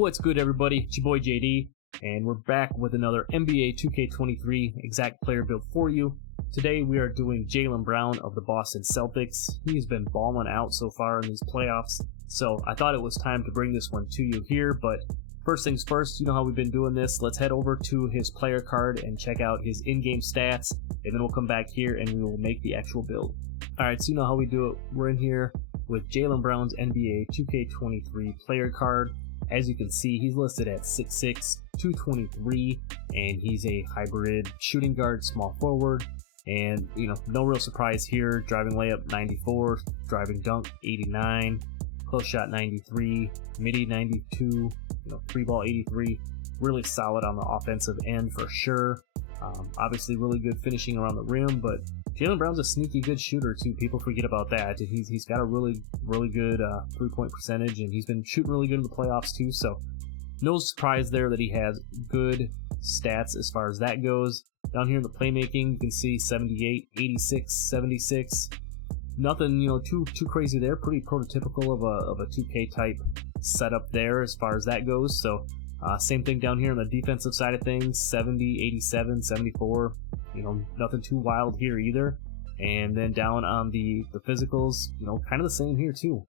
What's good, everybody? It's your boy JD, and we're back with another NBA 2K23 exact player build for you. Today we are doing Jaylen Brown of the Boston Celtics. He's been balling out so far in these playoffs, so I thought it was time to bring this one to you here. But first things first, you know how we've been doing this. Let's head over to his player card and check out his in-game stats, and then we'll come back here and we will make the actual build. Alright, so you know how we do it. We're in here with Jaylen Brown's NBA 2K23 player card. As you can see, he's listed at 6'6", 223, and he's a hybrid shooting guard, small forward. And, you know, no real surprise here. Driving layup, 94. Driving dunk, 89. Close shot, 93. Midi, 92. Free ball, 83. Really solid on the offensive end for sure. Obviously, really good finishing around the rim, but Jaylen Brown's a sneaky good shooter too. People forget about that. He's got a really good 3-point percentage, and he's been shooting really good in the playoffs too. So no surprise there that he has good stats as far as that goes. Down here in the playmaking, you can see 78, 86, 76. Nothing too crazy there. Pretty prototypical of a 2K type setup there as far as that goes. So same thing down here on the defensive side of things, 70, 87, 74. Nothing too wild here either. And then down on the physicals, kind of the same here too.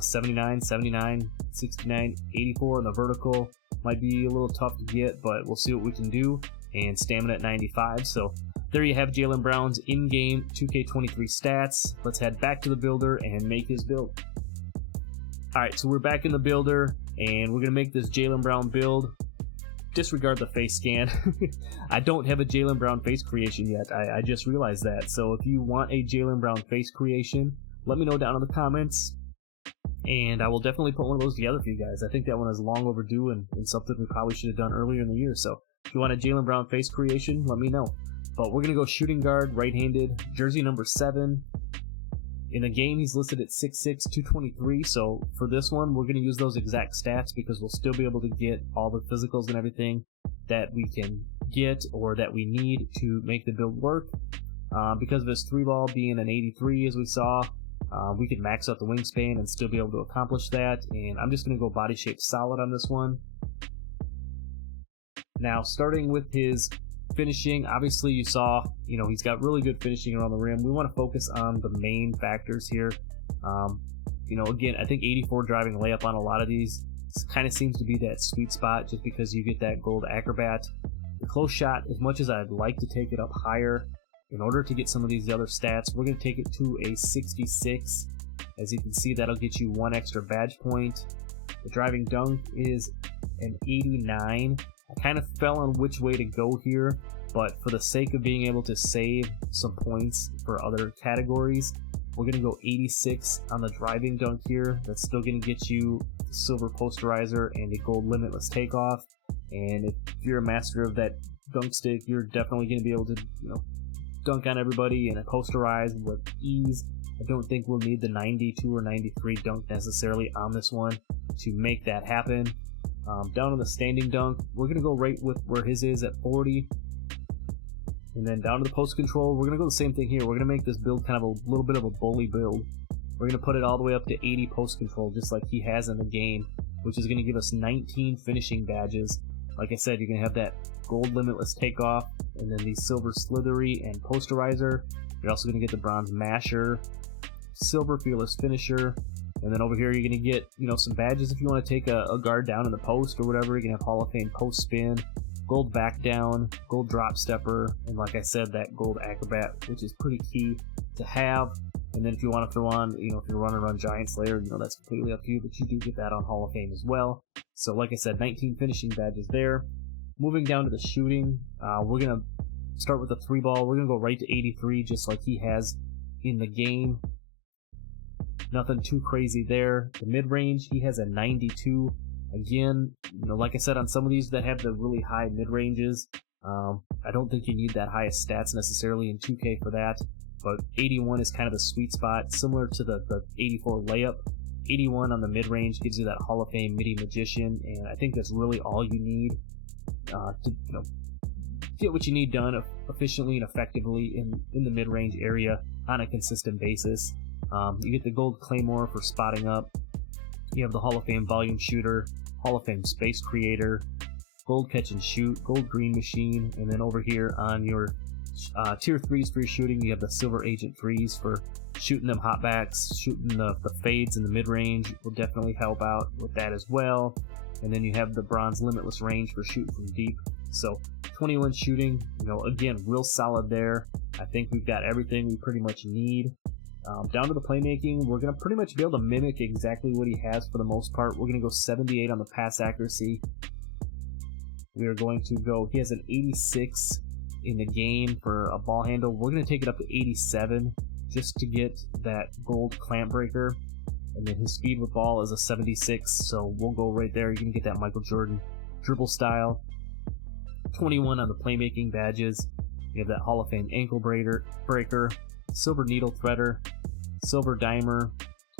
79, 79, 69, 84 on the vertical. Might be a little tough to get, but we'll see what we can do. And stamina at 95. So there you have Jaylen Brown's in-game 2K23 stats. Let's head back to the builder and make his build. Alright, so we're back in the builder, and we're going to make this Jaylen Brown build. Disregard the face scan. I don't have a Jaylen Brown face creation yet. I just realized that. So if you want a Jaylen Brown face creation, let me know down in the comments, and I will definitely put one of those together for you guys. I think that one is long overdue and something we probably should have done earlier in the year. So if you want a Jaylen Brown face creation, let me know. But we're going to go shooting guard, right-handed, jersey number 7. In the game, he's listed at 6'6", 223, so for this one, we're going to use those exact stats because we'll still be able to get all the physicals and everything that we can get or that we need to make the build work. Because of his 3-ball being an 83, as we saw, we could max out the wingspan and still be able to accomplish that, and I'm just going to go body shape solid on this one. Now, starting with his finishing, obviously you saw, he's got really good finishing around the rim. We want to focus on the main factors here. Again, I think 84 driving layup on a lot of these kind of seems to be that sweet spot just because you get that gold acrobat. The close shot, as much as I'd like to take it up higher, in order to get some of these other stats, we're going to take it to a 66. As you can see, that'll get you 1 extra badge point. The driving dunk is an 89. I kind of fell on which way to go here, but for the sake of being able to save some points for other categories, we're going to go 86 on the driving dunk here. That's still going to get you the silver posterizer and a gold limitless takeoff. And if you're a master of that dunk stick, you're definitely going to be able to, dunk on everybody and posterize with ease. I don't think we'll need the 92 or 93 dunk necessarily on this one to make that happen. Down on the standing dunk, we're going to go right with where his is at 40. And then down to the post control, we're going to go the same thing here. We're going to make this build kind of a little bit of a bully build. We're going to put it all the way up to 80 post control, just like he has in the game, which is going to give us 19 finishing badges. Like I said, you're going to have that gold limitless takeoff, and then the silver slithery and posterizer. You're also going to get the bronze masher, silver fearless finisher. And then over here, you're going to get, some badges if you want to take a guard down in the post or whatever. You're going to have Hall of Fame post spin, gold back down, gold drop stepper, and like I said, that gold acrobat, which is pretty key to have. And then if you want to throw on, if you're running around Giant Slayer, that's completely up to you, but you do get that on Hall of Fame as well. So like I said, 19 finishing badges there. Moving down to the shooting, we're going to start with the 3-ball. We're going to go right to 83, just like he has in the game. Nothing too crazy there. The mid-range, he has a 92. Again, like I said, on some of these that have the really high mid-ranges, I don't think you need that highest stats necessarily in 2K for that, but 81 is kind of the sweet spot, similar to the 84 layup. 81 on the mid-range gives you that Hall of Fame midi magician, and I think that's really all you need to get what you need done efficiently and effectively in the mid-range area on a consistent basis. You get the gold claymore for spotting up. You have the Hall of Fame volume shooter, Hall of Fame space creator, gold catch and shoot, gold green machine, and then over here on your tier 3s for your shooting, you have the silver agent 3s for shooting them hotbacks, shooting the fades in the mid-range will definitely help out with that as well. And then you have the bronze limitless range for shooting from deep. So 21 shooting, again, real solid there. I think we've got everything we pretty much need. Down to the playmaking, we're going to pretty much be able to mimic exactly what he has for the most part. We're going to go 78 on the pass accuracy. We are going to go, he has an 86 in the game for a ball handle. We're going to take it up to 87 just to get that gold clamp breaker. And then his speed with ball is a 76, so we'll go right there. You're going to get that Michael Jordan dribble style. 21 on the playmaking badges. You have that Hall of Fame ankle breaker, silver needle threader, silver dimer,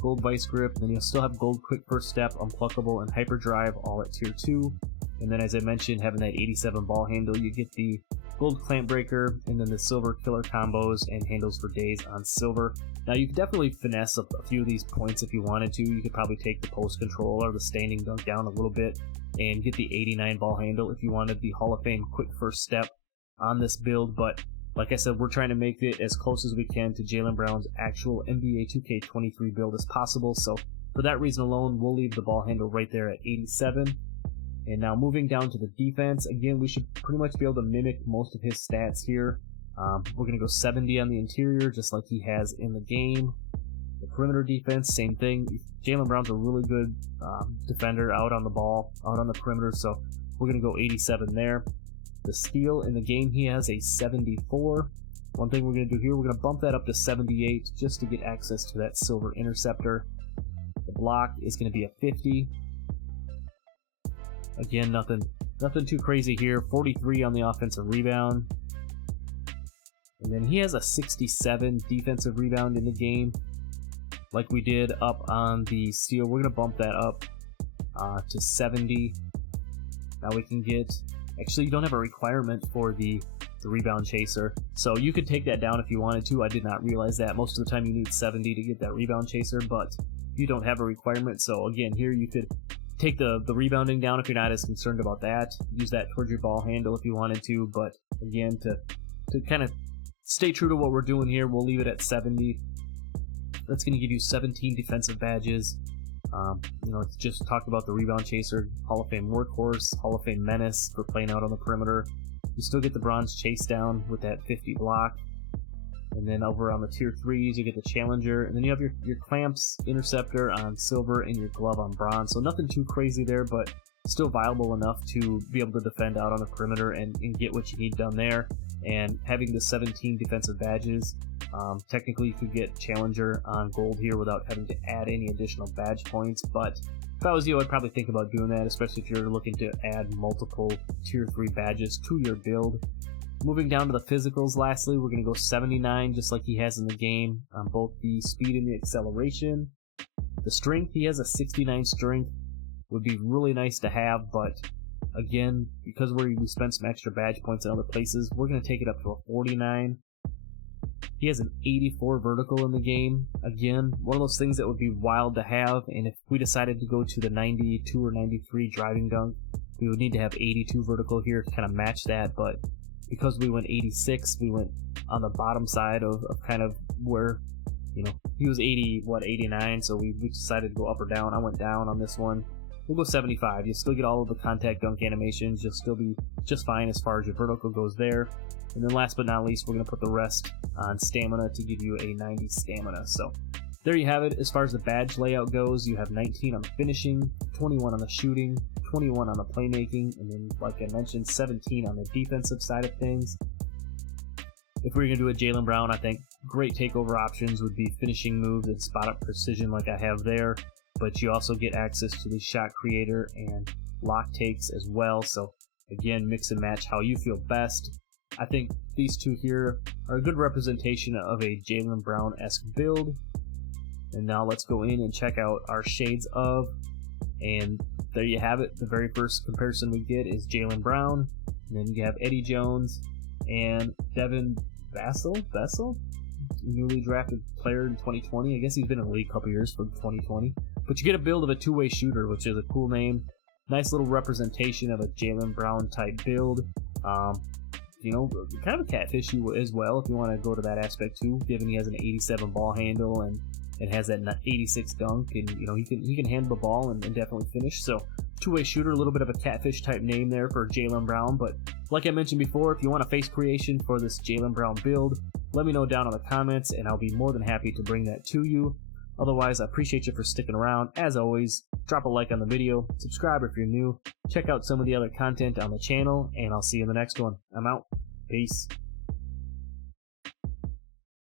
gold vice grip, then you'll still have gold quick first step, unpluckable, and hyperdrive all at tier 2. And then as I mentioned, having that 87 ball handle, you get the gold clamp breaker, and then the silver killer combos and handles for days on silver. Now you could definitely finesse a few of these points if you wanted to. You could probably take the post control or the standing dunk down a little bit and get the 89 ball handle if you wanted the Hall of Fame quick first step on this build. But like I said, we're trying to make it as close as we can to Jaylen Brown's actual NBA 2K23 build as possible. So for that reason alone, we'll leave the ball handle right there at 87. And now moving down to the defense, again, we should pretty much be able to mimic most of his stats here. We're going to go 70 on the interior, just like he has in the game. The perimeter defense, same thing. Jaylen Brown's a really good defender out on the ball, out on the perimeter, so we're going to go 87 there. The steal in the game, he has a 74. One thing we're going to do here, we're going to bump that up to 78 just to get access to that silver interceptor. The block is going to be a 50. Again, nothing too crazy here. 43 on the offensive rebound. And then he has a 67 defensive rebound in the game. Like we did up on the steal, we're going to bump that up to 70. Now we can get... Actually, you don't have a requirement for the rebound chaser. So you could take that down if you wanted to. I did not realize that. Most of the time you need 70 to get that rebound chaser, but you don't have a requirement. So again, here you could take the rebounding down if you're not as concerned about that. Use that towards your ball handle if you wanted to, but again, to kind of stay true to what we're doing here, we'll leave it at 70. That's going to give you 17 defensive badges. It's just talked about the rebound chaser, Hall of Fame workhorse, Hall of Fame menace for playing out on the perimeter. You still get the bronze chase down with that 50 block. And then over on the tier 3s, you get the challenger, and then you have your clamps interceptor on silver and your glove on bronze. So nothing too crazy there, but still viable enough to be able to defend out on the perimeter and get what you need done there. And having the 17 defensive badges, technically you could get challenger on gold here without having to add any additional badge points. But if I was you, I'd probably think about doing that, especially if you're looking to add multiple tier 3 badges to your build. Moving down to the physicals, lastly, we're going to go 79, just like he has in the game, on both the speed and the acceleration. The strength, he has a 69 strength, would be really nice to have, but again, because we spent some extra badge points in other places, we're going to take it up to a 49. He has an 84 vertical in the game. Again, one of those things that would be wild to have, and if we decided to go to the 92 or 93 driving dunk, we would need to have 82 vertical here to kind of match that, but because we went 86, we went on the bottom side of kind of where, he was 89, so we decided to go up or down. I went down on this one. We'll go 75. You'll still get all of the contact dunk animations. You'll still be just fine as far as your vertical goes there. And then last but not least, we're going to put the rest on stamina to give you a 90 stamina. So there you have it. As far as the badge layout goes, you have 19 on the finishing, 21 on the shooting, 21 on the playmaking, and then, like I mentioned, 17 on the defensive side of things. If we're going to do a Jaylen Brown, I think great takeover options would be finishing moves and spot up precision like I have there, but you also get access to the shot creator and lock takes as well. So again, mix and match how you feel best. I think these two here are a good representation of a Jaylen Brown-esque build. And now let's go in and check out our shades of, and there you have it. The very first comparison we get is Jaylen Brown, and then you have Eddie Jones and Devin Vassell, newly drafted player in 2020. I guess he's been in the league a couple years from 2020. But you get a build of a two-way shooter, which is a cool name. nice little representation of a Jaylen Brown type build. You know, kind of a catfish as well if you want to go to that aspect too, given he has an 87 ball handle and has that 86 dunk, and you know, he can handle the ball and definitely finish. So two-way shooter, a little bit of a catfish type name there for Jaylen Brown. But like I mentioned before, if you want a face creation for this Jaylen Brown build, let me know down in the comments and I'll be more than happy to bring that to you. Otherwise, I appreciate you for sticking around. As always, drop a like on the video, subscribe if you're new, check out some of the other content on the channel, and I'll see you in the next one. I'm out. Peace.